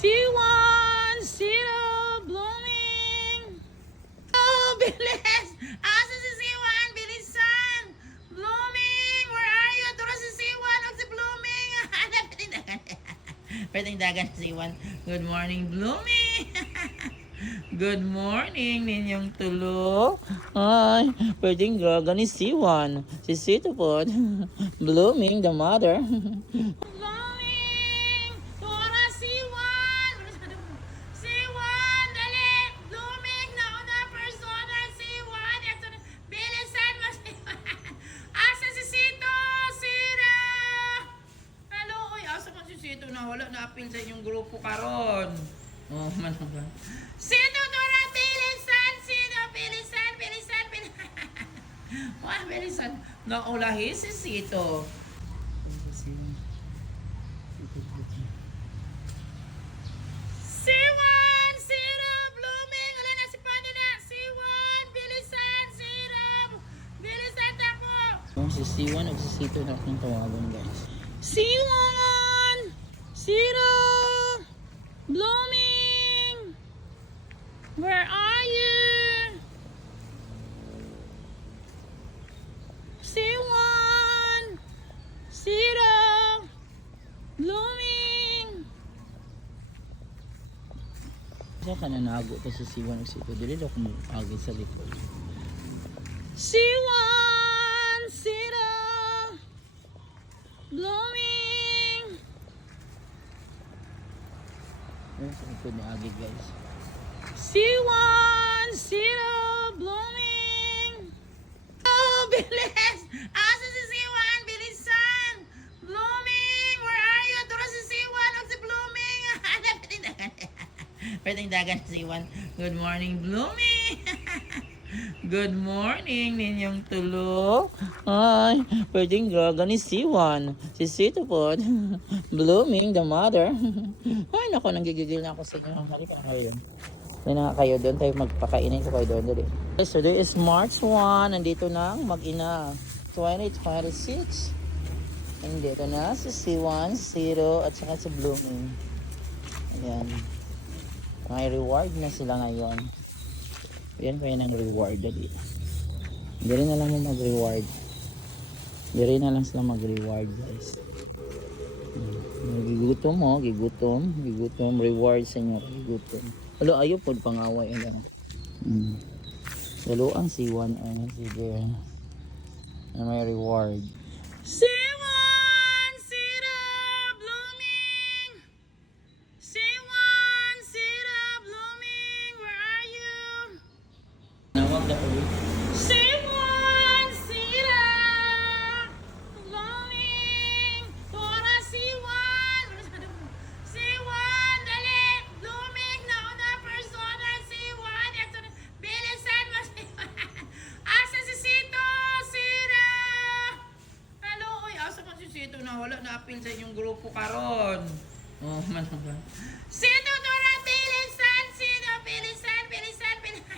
C1, zero, blooming. Oh, bilis! Asa si C1? Bilisan! Blooming! Where are you? Dura si C1 o si blooming! Pwedeng dagan si C1. Good morning, blooming! Good morning, ninyong tulo. Ay, pwedeng gaga ni C1. Si Sito po. Blooming, the mother. Blooming! Tora, C1! C1, dali! Blooming, nauna persona, C1. Bilisan mo, C1. Asa si Sito? Sira! Hello, uy, asa man si Sito na wala na-appeal sa inyong grupo karon. Oh, man ba? Sito, Dora, bilisan! Sito, bilisan, bilisan, bilisan. Wah, bilisan. Naulahi si Sito. C1, Sito, blooming. Wala na si Pando na. C1, bilisan, Sito. Bilisan ako. Si C1 o si Sito na akong tawagan, guys. C1, Sito, blooming. Where are you? C1, Sito, blooming. Saan ka na nago pa sa C1 o Sito? Dili daw kung mag-agi sa likod. C1, Sito, blooming. Ayun sa likod ni Agi, guys. C1, Sito, blooming. Oh, bilis! Asa si C1? Bilisan! Blooming! Where are you? Dura si C1 o si blooming! Pwedeng dagan si C1. Good morning, blooming! Good morning, ninyong tulo. Ay, pwedeng gaga ni C1. Si Sito po. Blooming, the mother. Ay, naku, nanggigigil na ako sa inyo. Halika na kayo. Hindi na kayo doon. Tayo magpakainin ko kayo doon. Dali. So, today is March 1. Nandito na ang mag-ina. 2026. Nandito na si C1, Sito, at saka si Blooming. Ayan. May reward na sila ngayon. Yan kaya ng reward. Dali. Hindi rin na lang mo mag-reward. Hindi rin na lang sila mag-reward, guys. Gigutom mo. Gigutom. Reward sa inyo. Gigutom. Halo, ayaw po pangaway. Halo, ang C1. Sige. Na may reward. C1, Sito, blooming. C1, Sito, blooming. Where are you? Nawag na ulit. C1, Sito, blooming. Tora, C1. C1, dali. Blooming, nauna persona, C1. Bilisan mo, C1. Asa si Sito? Sito. Hello, uy, asa man si Sito na wala na-appeal sa inyong grupo karon. Oh, man ba? Sito, Dora, bilisan! Sito, bilisan, bilisan, bilisan.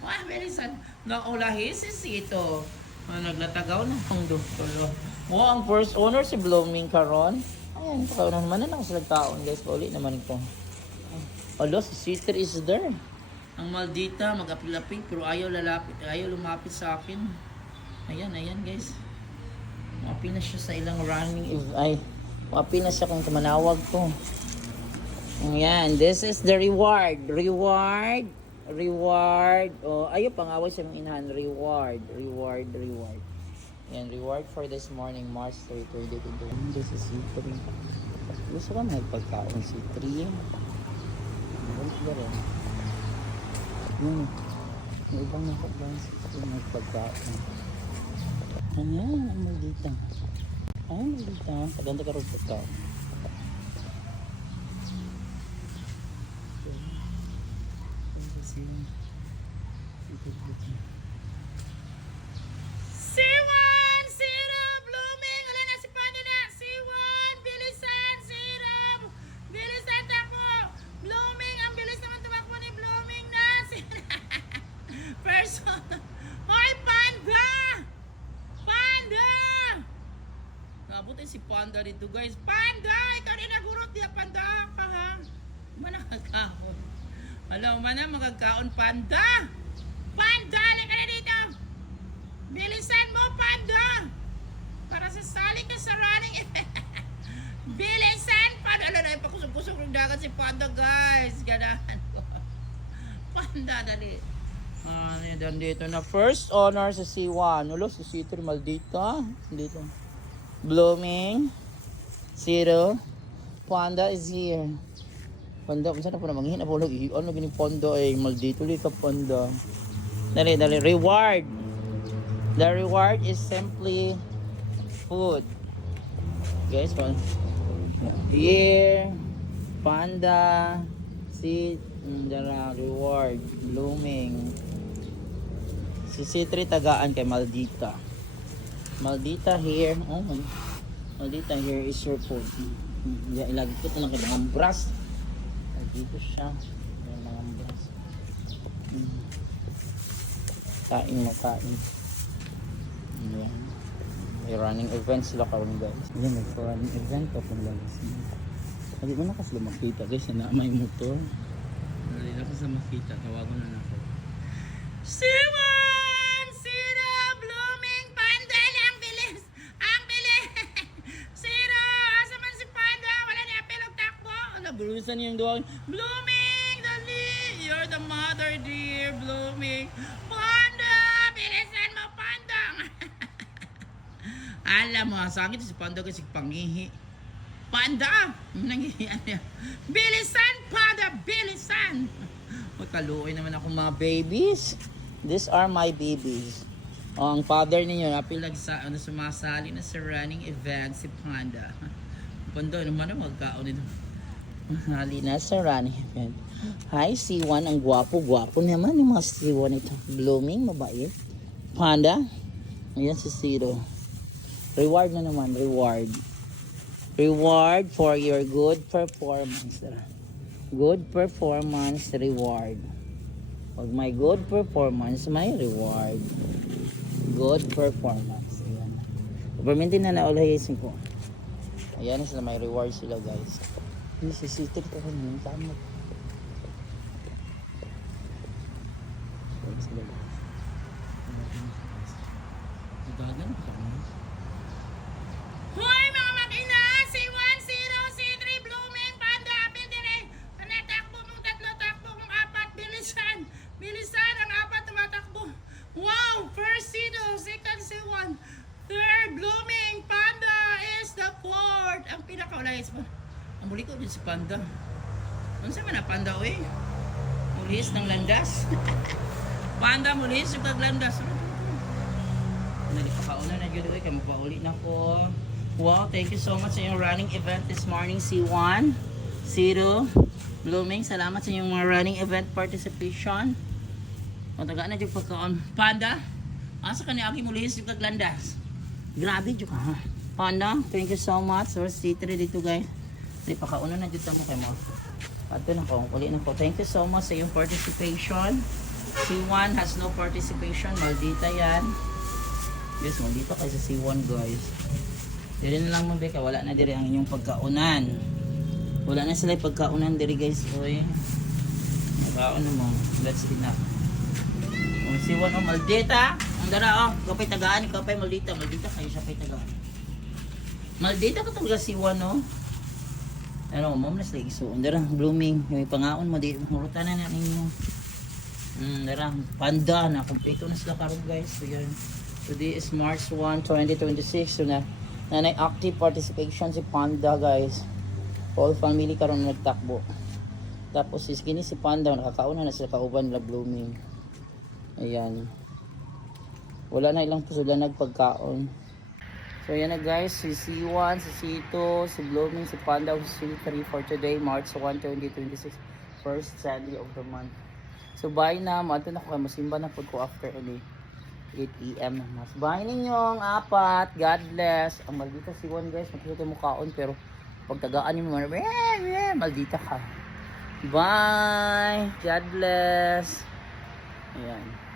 Wah, bilisan. Naulahi si Sito. Naglatagaw na ang dulo. Mo ang first owner si Blooming karon. Ayan, pakaw na naman na ako sa taon, guys. Pauli naman ko. Alo, si Sito is there. Ang maldita, mag-apil-apil, pero ayaw lumapit sa akin. Ayan, guys. Maapil na siya sa ilang running, maapil na siya kung kumanawag ko. Ayan, this is the reward. Reward. Oh, ayaw pangaway sa mga inahan. Reward. Ayan, reward for this morning, March 3, 2022. This is C3. Gusto ko magpagkaon C3. May ibang magpagkaon. Ayan, ang maldita. Paganda ka rin pagkaon. C1, Sito, blooming. Wala na si Pando na. C1, bilisan, Sito. Bilisan ako. Blooming, ang bilis naman tumakbo ni Blooming na. Person. Hoy, Panda! Nabutin si Panda dito, guys. Panda! Ikaw rin nagurot niya, Panda ka, ha? Magkakaon. Alam mo na, magkakaon, Panda! Panda, halika na dito! Bilisan mo, Panda! Para sasali ka sa running event. Bilisan, Panda! Alam na, pakusog-kusog ng dagat si Panda, guys. Ganahan ko. Panda, dali. Dan dito na first honor sa C1. Ulo, si C3 maldita. Dito. Blooming. Zero. Panda is here. Panda, kung saan na po na manghihina po. Ano gini Panda eh. Maldito li ka Panda. Dali. Reward. The reward is simply food. Guys, here. Panda. See. Dara, reward. Blooming. Si C3 tagaan kay Maldita. Maldita here. Oh, Maldita here is your food. Ilagay ko ito lang kay mga brass. Dito siya. Yung mga brass. Kain mo, kain. Ayan. May running event sila karon guys. Ayan, may running event pa kung guys. Hindi mo na kasi makita guys. Na may motor. Dali na kasi makita. Tawagan na ako. Simon! Sino? Blooming Panda! Ang bilis! Ang bilis! Sino? Asa man si Panda? Wala niya pelog takbo. Ano, bulusan yung doon. Blooming! Dali! You're the mother dear. Blooming. Panda! Bilisan mo, Panda! Alam mo, sakit si Panda kasi pangihi. Panda! Nangihiyan niya. Bilisan, Panda! Bilisan! Magkaluoy naman ako mga babies. These are my babies. Oh, ang father ninyo, napilag sa sumasali na sa running event si Panda. Panda naman na magkaon nito. Hali na sa running event. Hi, C1. Ang gwapo-gwapo naman yung mga C1 ito. Blooming, mabait. Panda. Ayan si Zero. Reward na naman, reward. Reward for your good performance. Good performance reward. Pag may good performance, may reward. Good performance. Ayan. Permintin na naulayasin ko. Ayan sila, may reward sila guys. Hindi si City ko rin yung tama. Ayan sila guys. Dagan pa kami. Hoy mga makina! C1, C3, Blooming, Panda, apil din eh! Takbo mong tatlo, takbo mong apat, bilisan! Bilisan ang apat na matakbo! Wow! First C2, second C1, third Blooming, Panda is the fourth! Ang pinaka-ulayas mo. Ang muli ko din si Panda. Ano sa na Panda eh? Mulihis ng landas. Panda, mulihis yung kaglandas. Nalipakauna na dyan eh, kaya magpauli na ko. Wow, thank you so much sa inyong running event this morning, C1, Zero, Blooming. Salamat sa inyong mga running event participation. Matagaan na dyan pagkaon. Panda, asa ka ni Aki mulihis yung kaglandas. Grabe dyan ka ha. Panda, thank you so much. So, C3 dito guys. Nalipakauna na dyan mo kayo mo. Ato na ko, uli na ko. Thank you so much sa inyong participation. C1 has no participation. Maldita yan. Yes, maldita kayo sa C1 guys. Dili na lang mo beka, wala na diri ang inyong pagkaunan. Wala na sila pagkaunan diri guys. Oy. Nagkaon mo. That's enough. Kung C1 o maldita, ang dara kapay tagaan, kapay maldita, maldita kayo siya pay tagaan. Maldita ka talaga C1 no. Ano, mom na sila iso. Ang dara Blooming, yung pangaon mo di murutan na ninyo. Dara Panda na kumpleto na sila karon guys. So yan. Today is March 1, 2026. So na nanay active participation si Panda guys. All family karon nagtakbo. Tapos is kini si Panda nakakauna na sila kauban la Blooming. Ayan. Wala na ilang pusula nagpagkaon. So ayan na guys, si C1, si C2, si Blooming, si Panda, si C3 for today, March 1, 2026. First Sunday of the month. So bye na, mato na ko kay masimba na pud ko after any 8 PM na mas. Bye ninyong apat. God bless. Ang maldita si Juan guys. Makikita mo kaon pero pag tagaan mo maldita ka. Bye. God bless. Ayan.